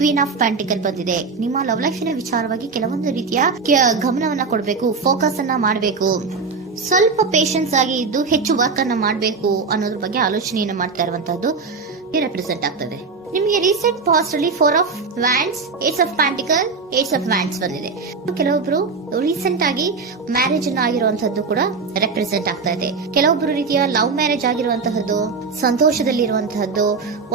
Queen of ಪ್ಯಾಂಟಿಕಲ್ ಬಂದಿದೆ. ನಿಮ್ಮ love ಲೈಫಿನ ವಿಚಾರವಾಗಿ ಕೆಲವೊಂದು ರೀತಿಯ ಗಮನವನ್ನ ಕೊಡಬೇಕು, ಫೋಕಸ್ ಅನ್ನ ಮಾಡಬೇಕು, ಸ್ವಲ್ಪ ಪೇಷನ್ಸ್ ಆಗಿ ಇದ್ದು ಹೆಚ್ಚು ವರ್ಕ್ ಅನ್ನ ಮಾಡಬೇಕು ಅನ್ನೋದ್ರ ಬಗ್ಗೆ ಆಲೋಚನೆಯನ್ನು ಮಾಡ್ತಾ ಇರುವಂತಹದ್ದು ರೆಪ್ರೆಸೆಂಟ್ ಆಗ್ತದೆ. ನಿಮಗೆ ರೀಸೆಂಟ್ ಪಾಸ್ಟ್ ಅಲ್ಲಿ 4 of wands, ace of pentacles, ace of wands ಬಂದಿದೆ. ಕೆಲವೊಬ್ರು ರೀಸೆಂಟ್ ಆಗಿ ಮ್ಯಾರೇಜ್ ಅನ್ನ ಆಗಿರುವಂತಹದ್ದು ಕೂಡ ರೆಪ್ರೆಸೆಂಟ್ ಆಗ್ತಾ ಇದೆ. ಕೆಲವೊಬ್ರು ರೀತಿಯ ಲವ್ ಮ್ಯಾರೇಜ್ ಆಗಿರುವಂತಹದ್ದು, ಸಂತೋಷದಲ್ಲಿರುವಂತಹದ್ದು,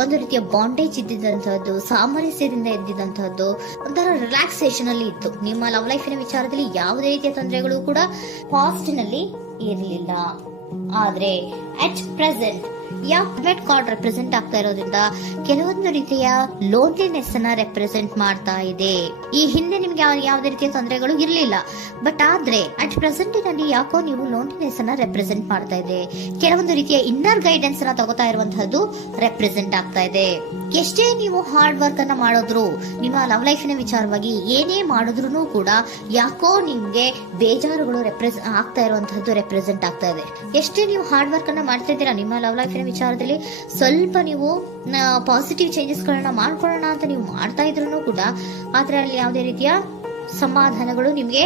ಒಂದು ರೀತಿಯ ಬಾಂಡೇಜ್ ಇದ್ದಿದ್ದಂತಹದ್ದು, ಸಾಮರಸ್ಯದಿಂದ ಇದ್ದಿದ್ದಂತಹದ್ದು, ಒಂಥರ ರಿಲ್ಯಾಕ್ಸೇಷನ್ ಅಲ್ಲಿ ಇತ್ತು. ನಿಮ್ಮ ಲವ್ ಲೈಫಿನ ವಿಚಾರದಲ್ಲಿ ಯಾವುದೇ ರೀತಿಯ ತೊಂದರೆಗಳು ಕೂಡ ಪಾಸ್ಟ್ ನಲ್ಲಿ ಇರಲಿಲ್ಲ. ಆದ್ರೆ ಅಟ್ ಪ್ರೆಸೆಂಟ್ ಯಾವ್ದೆಟ್ ಕಾರ್ಡ್ ರೆಪ್ರೆಸೆಂಟ್ ಆಗ್ತಾ ಇರೋದ್ರಿಂದ ಕೆಲವೊಂದು ರೀತಿಯ ಲೋನ್ಲಿನೆಸ್ ಅನ್ನ ರೆಪ್ರೆಸೆಂಟ್ ಮಾಡ್ತಾ ಇದೆ. ಈ ಹಿಂದೆ ನಿಮ್ಗೆ ಯಾವುದೇ ರೀತಿಯ ತೊಂದರೆಗಳು ಇರಲಿಲ್ಲ, ಬಟ್ ಆದ್ರೆ ಅಟ್ ಪ್ರೆಸೆಂಟ್ ನಲ್ಲಿ ಯಾಕೋ ನೀವು ಲೋನ್ಲಿನೆಸ್ ಅನ್ನ ರೆಪ್ರೆಸೆಂಟ್ ಮಾಡ್ತಾ ಇದೆ. ಕೆಲವೊಂದು ರೀತಿಯ ಇನ್ನರ್ ಗೈಡೆನ್ಸ್ ಅನ್ನ ತಗೋತಾ ಇರುವಂತಹದ್ದು ರೆಪ್ರೆಸೆಂಟ್ ಆಗ್ತಾ ಇದೆ. ಎಷ್ಟೇ ನೀವು ಹಾರ್ಡ್ ವರ್ಕ್ ಅನ್ನ ಮಾಡಿದ್ರು, ನಿಮ್ಮ ಲವ್ ಲೈಫಿನ ವಿಚಾರವಾಗಿ ಏನೇ ಮಾಡಿದ್ರು ಕೂಡ ಯಾಕೋ ನಿಮ್ಗೆ ಬೇಜಾರುಗಳು ಆಗ್ತಾ ಇರುವಂತಹದ್ದು ರೆಪ್ರೆಸೆಂಟ್ ಆಗ್ತಾ ಇದೆ. ಎಷ್ಟೇ ನೀವು ಹಾರ್ಡ್ ವರ್ಕ್ ಅನ್ನ ಮಾಡ್ತಾ ಇದ್ದೀರಾ ನಿಮ್ಮ ಲವ್ ಲೈಫಿನ ವಿಚಾರದಲ್ಲಿ, ಸ್ವಲ್ಪ ನೀವು ಪಾಸಿಟಿವ್ ಚೇಂಜಸ್ ಗಳನ್ನ ಮಾಡ್ಕೊಳ್ಳೋಣ ಅಂತ ನೀವು ಮಾಡ್ತಾ ಇದ್ರು ಕೂಡ ಅದರಲ್ಲಿ ಯಾವುದೇ ರೀತಿಯ ಸಮಾಧಾನಗಳು ನಿಮ್ಗೆ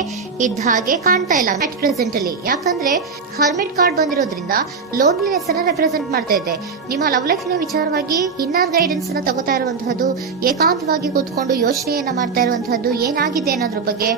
ಇದ್ದ ಹಾಗೆ ಕಾಣ್ತಾ ಇಲ್ಲ ಅಟ್ ಪ್ರೆಸೆಂಟ್ ಅಲ್ಲಿ. ಯಾಕಂದ್ರೆ ಹರ್ಮಿಟ್ ಕಾರ್ಡ್ ಬಂದಿರೋದ್ರಿಂದ ಲೋನ್ಲಿನೆಸ್ ಅನ್ನ ರೆಪ್ರೆಸೆಂಟ್ ಮಾಡ್ತಾ ಇದೆ. ನಿಮ್ಮ ಲವ್ ಲೈಫಿನ ವಿಚಾರವಾಗಿ ಇನ್ನರ್ ಗೈಡೆನ್ಸ್ ಅನ್ನ ತಗೋತಾ ಇರುವಂತಹದ್ದು, ಏಕಾಂತವಾಗಿ ಕೂತ್ಕೊಂಡು ಯೋಚನೆಯನ್ನ ಮಾಡ್ತಾ ಇರುವಂತಹದ್ದು, ಏನಾಗಿದೆ ಅನ್ನೋದ್ರ ಬಗ್ಗೆ.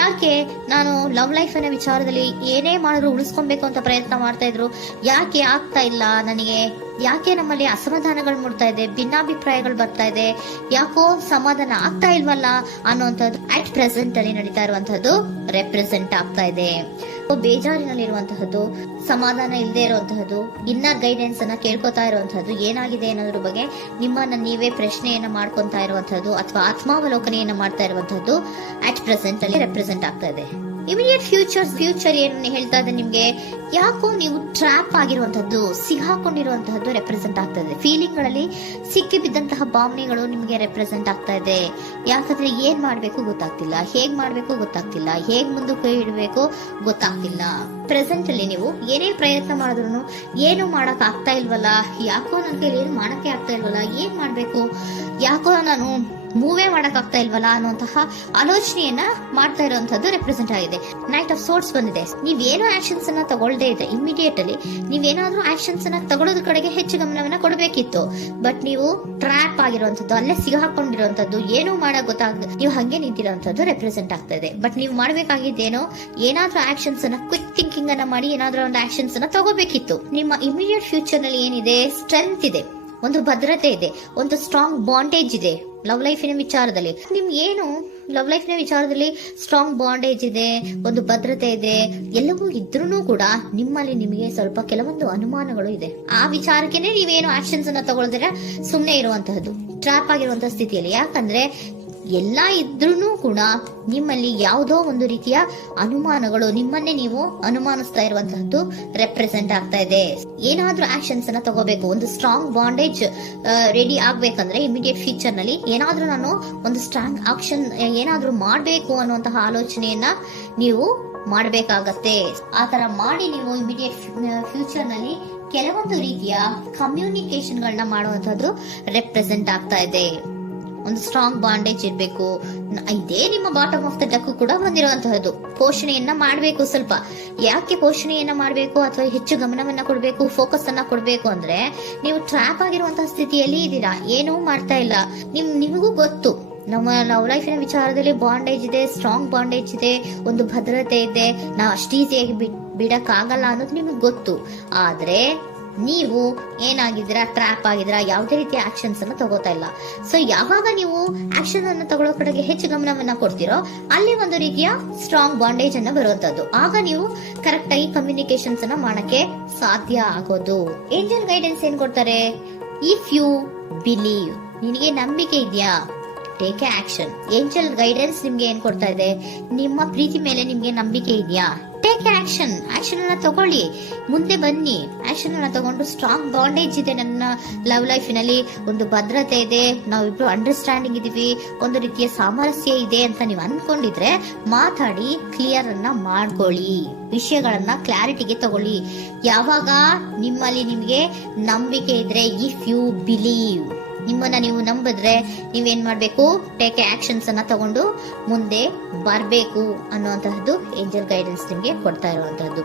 ಯಾಕೆ ನಾನು ಲವ್ ಲೈಫ್ ನ ವಿಚಾರದಲ್ಲಿ ಏನೇ ಮಾಡಿದ್ರು ಉಳಿಸ್ಕೊಬೇಕು ಅಂತ ಪ್ರಯತ್ನ ಮಾಡ್ತಾ ಇದ್ರು, ಯಾಕೆ ಆಗ್ತಾ ಇಲ್ಲ ನನಗೆ, ಯಾಕೆ ನಮ್ಮಲ್ಲಿ ಅಸಮಾಧಾನಗಳು ಮೂಡ್ತಾ ಇದೆ, ಭಿನ್ನಾಭಿಪ್ರಾಯಗಳು ಬರ್ತಾ ಇದೆ, ಯಾಕೋ ಸಮಾಧಾನ ಆಗ್ತಾ ಇಲ್ವಲ್ಲ ಅನ್ನುವಂಥದ್ದು ಅಟ್ ಪ್ರೆಸೆಂಟ್ ಅಲ್ಲಿ ನಡೀತಾ ಇರುವಂತಹದ್ದು ರೆಪ್ರೆಸೆಂಟ್ ಆಗ್ತಾ ಇದೆ. ಬೇಜಾರಿನಲ್ಲಿರುವಂತಹದ್ದು, ಸಮಾಧಾನ ಇಲ್ಲದೆ ಇರುವಂತಹದ್ದು, ಇನ್ನರ್ ಗೈಡೆನ್ಸ್ ಅನ್ನ ಕೇಳ್ಕೊತಾ ಇರುವಂತಹದ್ದು, ಏನಾಗಿದೆ ಅನ್ನೋದ್ರ ಬಗ್ಗೆ ನಿಮ್ಮನ್ನ ನೀವೇ ಪ್ರಶ್ನೆಯನ್ನ ಮಾಡ್ಕೊಂತಾ ಇರುವಂತಹದ್ದು ಅಥವಾ ಆತ್ಮಾವಲೋಕನೆಯನ್ನ ಮಾಡ್ತಾ ಇರುವಂತಹದ್ದು ಅಟ್ ಪ್ರೆಸೆಂಟ್ ಅಲ್ಲಿ ರೆಪ್ರೆಸೆಂಟ್ ಆಗ್ತಾ ಇದೆ. ಇಮಿಡಿಯೇಟ್ ಫ್ಯೂಚರ್ ಏನು ಹೇಳ್ತಾ ಇದೆ ನಿಮ್ಗೆ, ಯಾಕೋ ನೀವು ಟ್ರ್ಯಾಪ್ ಆಗಿರುವಂತಹದ್ದು, ಸಿಕ್ಕಾಕೊಂಡಿರುವಂತಹದ್ದು ರೆಪ್ರೆಸೆಂಟ್ ಆಗ್ತಾ ಇದೆ. ಫೀಲಿಂಗ್ ಗಳಲ್ಲಿ ಸಿಕ್ಕಿ ಬಿದ್ದಂತಹ ಭಾವನೆಗಳು ನಿಮ್ಗೆ ರೆಪ್ರೆಸೆಂಟ್ ಆಗ್ತಾ ಇದೆ. ಯಾಕಂದ್ರೆ ಏನ್ ಮಾಡ್ಬೇಕು ಗೊತ್ತಾಗ್ತಿಲ್ಲ, ಹೇಗ್ ಮಾಡ್ಬೇಕು ಗೊತ್ತಾಗ್ತಿಲ್ಲ, ಹೇಗ್ ಮುಂದಕ್ಕೆ ಇಡಬೇಕು ಗೊತ್ತಾಗ್ತಿಲ್ಲ. ಪ್ರೆಸೆಂಟ್ ಅಲ್ಲಿ ನೀವು ಏನೇ ಪ್ರಯತ್ನ ಮಾಡಿದ್ರು ಏನು ಮಾಡಕ್ ಆಗ್ತಾ ಇಲ್ವಲ್ಲ, ಯಾಕೋ ನನ್ ಕೈಲಿ ಏನು ಮಾಡಕ್ಕೆ ಆಗ್ತಾ ಇಲ್ವಲ್ಲ, ಏನ್ ಮಾಡ್ಬೇಕು, ಯಾಕೋ ನಾನು ಮೂವೇ ಮಾಡಕ್ ಆಗ್ತಾ ಇಲ್ವಲ್ಲ ಅನ್ನುವಂತಹ ಆಲೋಚನೆಯನ್ನ ಮಾಡ್ತಾ ಇರುವಂತದ್ದು ರೆಪ್ರೆಸೆಂಟ್ ಆಗಿದೆ. ನೈಟ್ ಆಫ್ ಸೋರ್ಟ್ಸ್ ಬಂದಿದೆ. ನೀವೇನೋ ಆಕ್ಷನ್ಸ್ ಅನ್ನ ತಗೊಳ್ಳದೇ ಇದ್ರೆ ಇಮಿಡಿಯೇಟ್ ಅಲ್ಲಿ ನೀವೇನಾದ್ರೂ ಆಕ್ಷನ್ಸ್ ಅನ್ನ ತಗೊಳ್ಳೋದ್ರ ಕಡೆಗೆ ಹೆಚ್ಚು ಗಮನವನ್ನ ಕೊಡಬೇಕಿತ್ತು. ಬಟ್ ನೀವು ಟ್ರ್ಯಾಪ್ ಆಗಿರುವಂತದ್ದು, ಅಲ್ಲೇ ಸಿಗಾಕೊಂಡಿರುವಂತದ್ದು, ಏನೂ ಮಾಡಕ್ ಗೊತ್ತಾಗ ನೀವು ಹಂಗೆ ನಿಂತಿರುವಂತದ್ದು ರೆಪ್ರೆಸೆಂಟ್ ಆಗ್ತಾ ಇದೆ. ಬಟ್ ನೀವು ಮಾಡ್ಬೇಕಾಗಿದ್ದೇನೋ ಏನಾದ್ರೂ ಆಕ್ಷನ್ಸ್ ಅನ್ನ ಕ್ವಿಕ್ ಥಿಂಕಿಂಗ್ ಅನ್ನ ಮಾಡಿ ಏನಾದ್ರೂ ಒಂದು ಆಕ್ಷನ್ಸ್ ಅನ್ನ ತಗೋಬೇಕಿತ್ತು. ನಿಮ್ಮ ಇಮಿಡಿಯೇಟ್ ಫ್ಯೂಚರ್ ನಲ್ಲಿ ಏನಿದೆ, ಸ್ಟ್ರೆಂತ್ ಇದೆ, ಒಂದು ಭದ್ರತೆ ಇದೆ, ಒಂದು ಸ್ಟ್ರಾಂಗ್ ಬಾಂಡೇಜ್ ಇದೆ. ಲವ್ ಲೈಫಿನ ವಿಚಾರದಲ್ಲಿ ನಿಮ್ಗೆ ಏನು ಲವ್ ಲೈಫಿನ ವಿಚಾರದಲ್ಲಿ ಸ್ಟ್ರಾಂಗ್ ಬಾಂಡೇಜ್ ಇದೆ, ಒಂದು ಭದ್ರತೆ ಇದೆ, ಎಲ್ಲವೂ ಇದ್ರೂ ಕೂಡ ನಿಮ್ಮಲ್ಲಿ ನಿಮಗೆ ಸ್ವಲ್ಪ ಕೆಲವೊಂದು ಅನುಮಾನಗಳು ಇದೆ. ಆ ವಿಚಾರಕ್ಕೆನೆ ನೀವೇನು ಆಕ್ಷನ್ಸ್ ಅನ್ನ ತಗೊಳ್ದಿರ ಸುಮ್ನೆ ಇರುವಂತಹದ್ದು, ಟ್ರಾಪ್ ಆಗಿರುವಂತಹ ಸ್ಥಿತಿಯಲ್ಲಿ. ಯಾಕಂದ್ರೆ ಎಲ್ಲ ಇದ್ರೂ ಕೂಡ ನಿಮ್ಮಲ್ಲಿ ಯಾವುದೋ ಒಂದು ರೀತಿಯ ಅನುಮಾನಗಳು, ನಿಮ್ಮನ್ನೇ ನೀವು ಅನುಮಾನಿಸ್ತಾ ಇರುವಂತಹದ್ದು ರೆಪ್ರೆಸೆಂಟ್ ಆಗ್ತಾ ಇದೆ. ಏನಾದ್ರೂ ಆಕ್ಷನ್ಸ್ ಅನ್ನ ತಗೋಬೇಕು, ಒಂದು ಸ್ಟ್ರಾಂಗ್ ಬಾಂಡೇಜ್ ರೆಡಿ ಆಗ್ಬೇಕಂದ್ರೆ ಇಮಿಡಿಯೇಟ್ ಫ್ಯೂಚರ್ ನಲ್ಲಿ ಏನಾದ್ರೂ ನಾನು ಒಂದು ಸ್ಟ್ರಾಂಗ್ ಆಕ್ಷನ್ ಏನಾದ್ರೂ ಮಾಡ್ಬೇಕು ಅನ್ನುವಂತಹ ಆಲೋಚನೆಯನ್ನ ನೀವು ಮಾಡಬೇಕಾಗತ್ತೆ. ಆತರ ಮಾಡಿ ನೀವು ಇಮಿಡಿಯೇಟ್ ಫ್ಯೂಚರ್ ನಲ್ಲಿ ಕೆಲವೊಂದು ರೀತಿಯ ಕಮ್ಯುನಿಕೇಶನ್ ಗಳನ್ನ ಮಾಡುವಂತದ್ದು ರೆಪ್ರೆಸೆಂಟ್ ಆಗ್ತಾ ಇದೆ. ಒಂದು ಸ್ಟ್ರಾಂಗ್ ಬಾಂಡೇಜ್ ಇರಬೇಕು. ಇದೇ ನಿಮ್ಮ ಬಾಟಮ್ ಆಫ್ ದ ಡಕ್ ಕೂಡ ಬಂದಿರುವಂತಹದ್ದು. ಪೋಷಣೆಯನ್ನ ಮಾಡಬೇಕು. ಸ್ವಲ್ಪ ಯಾಕೆ ಪೋಷಣೆಯನ್ನ ಮಾಡಬೇಕು ಅಥವಾ ಹೆಚ್ಚು ಗಮನವನ್ನ ಕೊಡಬೇಕು, ಫೋಕಸ್ ಅನ್ನ ಕೊಡಬೇಕು ಅಂದ್ರೆ, ನೀವು ಟ್ರ್ಯಾಪ್ ಆಗಿರುವಂತಹ ಸ್ಥಿತಿಯಲ್ಲಿ ಇದ್ದೀರಾ, ಏನೂ ಮಾಡ್ತಾ ಇಲ್ಲ. ನಿಮಗೂ ಗೊತ್ತು ನಮ್ಮ ಲವ್ ಲೈಫಿನ ವಿಚಾರದಲ್ಲಿ ಬಾಂಡೇಜ್ ಇದೆ, ಸ್ಟ್ರಾಂಗ್ ಬಾಂಡೇಜ್ ಇದೆ, ಒಂದು ಭದ್ರತೆ ಇದೆ, ನಾವು ಅಷ್ಟು ಈಸಿಯಾಗಿ ಬಿಡಕ್ ಆಗಲ್ಲ ಅನ್ನೋದು ನಿಮಗೆ ಗೊತ್ತು. ಆದ್ರೆ ನೀವು ಏನಾಗಿದ್ದೀರಾ, ಟ್ರ್ಯಾಪ್ ಆಗಿದ್ದೀರಾ, ಯಾವುದೇ ರೀತಿಯ ಆಕ್ಷನ್ಸ್ ಅನ್ನು ತಗೋತಾ ಇಲ್ಲ. ಸೊ ಯಾವಾಗ ನೀವು ಆಕ್ಷನ್ ಅನ್ನು ತಗೊಳ್ಳೋ ಕಡೆಗೆ ಹೆಚ್ಚು ಗಮನವನ್ನ ಕೊಡ್ತೀರೋ ಅಲ್ಲಿ ಒಂದು ರೀತಿಯ ಸ್ಟ್ರಾಂಗ್ ಬಾಂಡೇಜ್ ಅನ್ನ ಬರುವಂತದ್ದು. ಆಗ ನೀವು ಕರೆಕ್ಟ್ ಆಗಿ ಕಮ್ಯುನಿಕೇಶನ್ಸ್ ಅನ್ನ ಮಾಡಕ್ಕೆ ಸಾಧ್ಯ ಆಗೋದು. ಏಂಜಲ್ ಗೈಡೆನ್ಸ್ ಏನ್ ಕೊಡ್ತಾರೆ, ಇಫ್ ಯು ಬಿಲೀವ್, ನಿನಗೆ ನಂಬಿಕೆ ಇದೆಯಾ, ಟೇಕ್ ಆಕ್ಷನ್. ಏಂಜಲ್ ಗೈಡೆನ್ಸ್ ನಿಮ್ಗೆ ಏನ್ ಕೊಡ್ತಾ ಇದೆ, ನಿಮ್ಮ ಪ್ರೀತಿ ಮೇಲೆ ನಿಮ್ಗೆ ನಂಬಿಕೆ ಇದೆಯಾ, ಟೇಕ್ ಆಕ್ಷನ್. ಆಕ್ಷನ್ ಅನ್ನ ತಗೊಳ್ಳಿ, ಮುಂದೆ ಬನ್ನಿ. ಆಕ್ಷನ್ ಅನ್ನ ತಗೊಂಡು ಸ್ಟ್ರಾಂಗ್ ಬಾಂಡೇಜ್ ಇದೆ ನನ್ನ ಲವ್ ಲೈಫಿನಲ್ಲಿ, ಒಂದು ಭದ್ರತೆ ಇದೆ, ನಾವಿಬ್ರು ಅಂಡರ್ಸ್ಟ್ಯಾಂಡಿಂಗ್ ಇದೀವಿ, ಒಂದು ರೀತಿಯ ಸಾಮರಸ್ಯ ಇದೆ ಅಂತ ನೀವು ಅನ್ಕೊಂಡಿದ್ರೆ ಮಾತಾಡಿ ಕ್ಲಿಯರ್ ಅನ್ನ ಮಾಡ್ಕೊಳ್ಳಿ, ವಿಷಯಗಳನ್ನ ಕ್ಲಾರಿಟಿಗೆ ತಗೊಳ್ಳಿ. ಯಾವಾಗ ನಿಮ್ಮಲ್ಲಿ ನಿಮ್ಗೆ ನಂಬಿಕೆ ಇದ್ರೆ, ಇಫ್ ಯು ಬಿಲೀವ್, ನಿಮ್ಮನ್ನ ನೀವು ನಂಬಿದ್ರೆ ನೀವೇನ್ ಮಾಡ್ಬೇಕು, ಟೇಕ್ ಆಕ್ಷನ್ಸ್ ಅನ್ನ ತಗೊಂಡು ಮುಂದೆ ಬರ್ಬೇಕು ಅನ್ನುವಂತಹದ್ದು ಏಂಜಲ್ ಗೈಡೆನ್ಸ್ ನಿಮ್ಗೆ ಕೊಡ್ತಾ ಇರುವಂತಹದ್ದು.